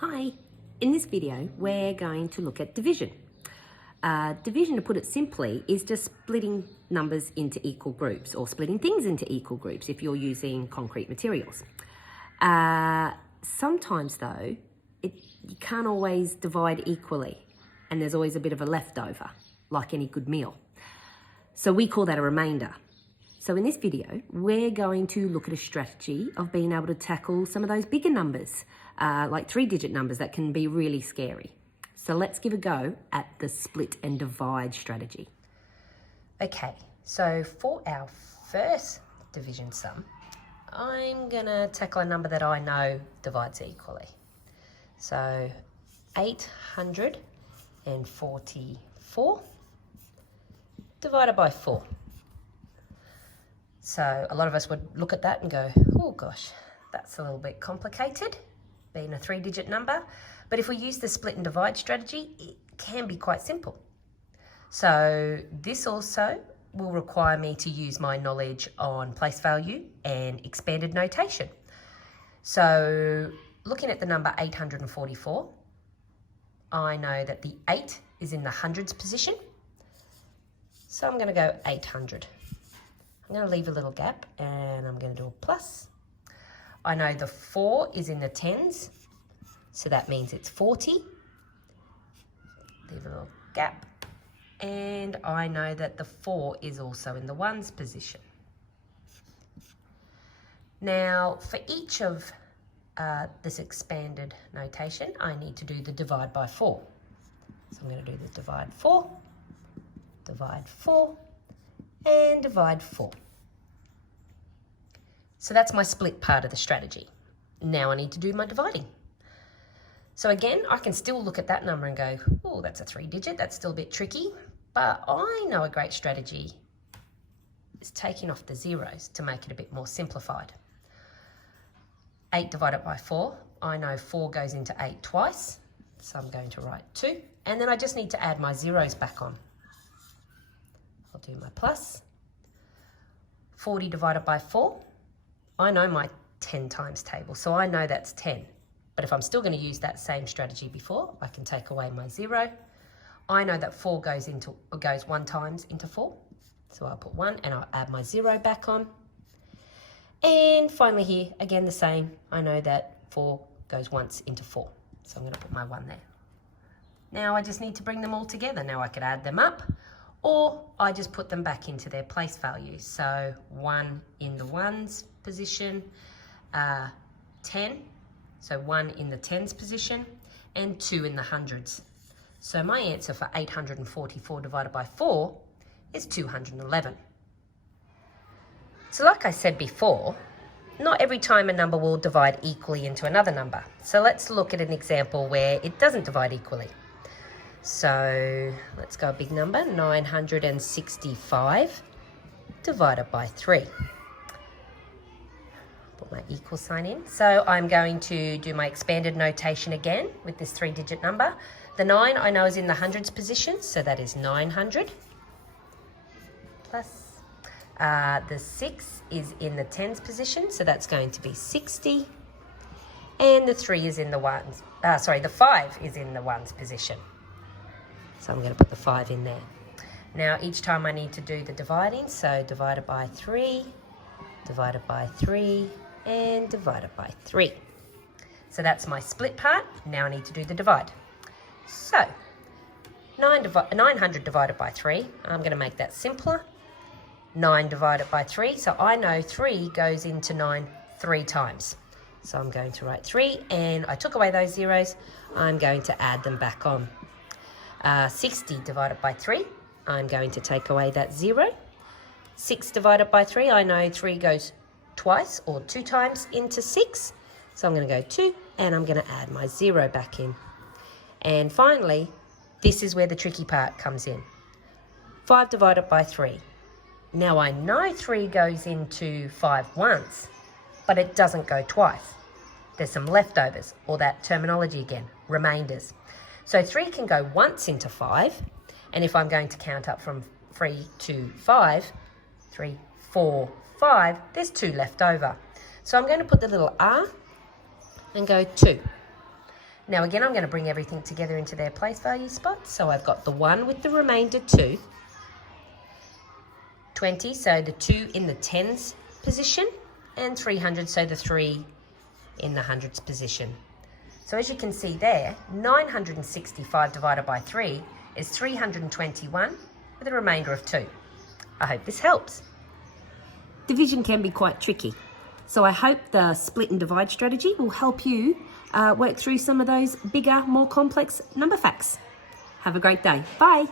Hi, in this video we're going to look at division. Division, to put it simply, is just splitting numbers into equal groups or splitting things into equal groups if you're using concrete materials. Sometimes though, you can't always divide equally and there's always a bit of a leftover, like any good meal. So we call that a remainder. So in this video, we're going to look at a strategy of being able to tackle some of those bigger numbers, like 3-digit numbers that can be really scary. So let's give a go at the split and divide strategy. Okay, so for our first division sum, I'm gonna tackle a number that I know divides equally. So 844 divided by 4. So a lot of us would look at that and go, oh gosh, that's a little bit complicated, being a 3-digit number. But if we use the split and divide strategy, it can be quite simple. So this also will require me to use my knowledge on place value and expanded notation. So looking at the number 844, I know that the 8 is in the hundreds position. So I'm going to go 800. I'm going to leave a little gap and I'm going to do a plus. I know the 4 is in the tens, so that means it's 40. Leave a little gap. And I know that the 4 is also in the ones position. Now, for each of this expanded notation, I need to do the divide by 4. So I'm going to do the divide 4, and divide 4. So that's my split part of the strategy. Now I need to do my dividing. So again, I can still look at that number and go, oh, that's a 3-digit, that's still a bit tricky, but I know a great strategy is taking off the zeros to make it a bit more simplified. 8 divided by 4, I know 4 goes into 8 twice, so I'm going to write 2, and then I just need to add my zeros back on. I'll do my plus. 40 divided by 4. I know my 10 times table, so I know that's 10. But if I'm still going to use that same strategy before, I can take away my 0. I know that 4 goes 1 times into 4. So I'll put 1 and I'll add my 0 back on. And finally here, again the same. I know that 4 goes once into 4. So I'm going to put my 1 there. Now I just need to bring them all together. Now I could add them up, or I just put them back into their place values. So 1 in the ones position, 10, so 1 in the tens position, and 2 in the hundreds. So my answer for 844 divided by 4 is 211. So like I said before, not every time a number will divide equally into another number. So let's look at an example where it doesn't divide equally. So let's go a big number, 965 divided by 3. Put my equal sign in. So I'm going to do my expanded notation again with this 3-digit number. The 9 I know is in the hundreds position, so that is 900. Plus the 6 is in the tens position, so that's going to be 60. And the 3 is in the ones, the 5 is in the ones position. So I'm going to put the 5 in there. Now each time I need to do the dividing, so divided by 3, and divided by 3. So that's my split part. Now I need to do the divide. So 900 divided by 3, I'm going to make that simpler. 9 divided by 3, so I know 3 goes into 9 3 times. So I'm going to write 3, and I took away those zeros. I'm going to add them back on. 60 divided by 3, I'm going to take away that 0. 6 divided by 3, I know 3 goes twice or 2 times into 6. So I'm going to go 2, and I'm going to add my 0 back in. And finally, this is where the tricky part comes in. 5 divided by 3. Now I know 3 goes into 5 once, but it doesn't go twice. There's some leftovers, or that terminology again, remainders. So 3 can go once into 5, and if I'm going to count up from 3 to 5, 3, 4, 5, there's 2 left over. So I'm going to put the little R and go 2. Now again, I'm going to bring everything together into their place value spots. So I've got the 1 with the remainder 2, 20, so the 2 in the tens position, and 300, so the 3 in the hundreds position. So as you can see there, 965 divided by 3 is 321 with a remainder of 2. I hope this helps. Division can be quite tricky, so I hope the split and divide strategy will help you work through some of those bigger, more complex number facts. Have a great day. Bye.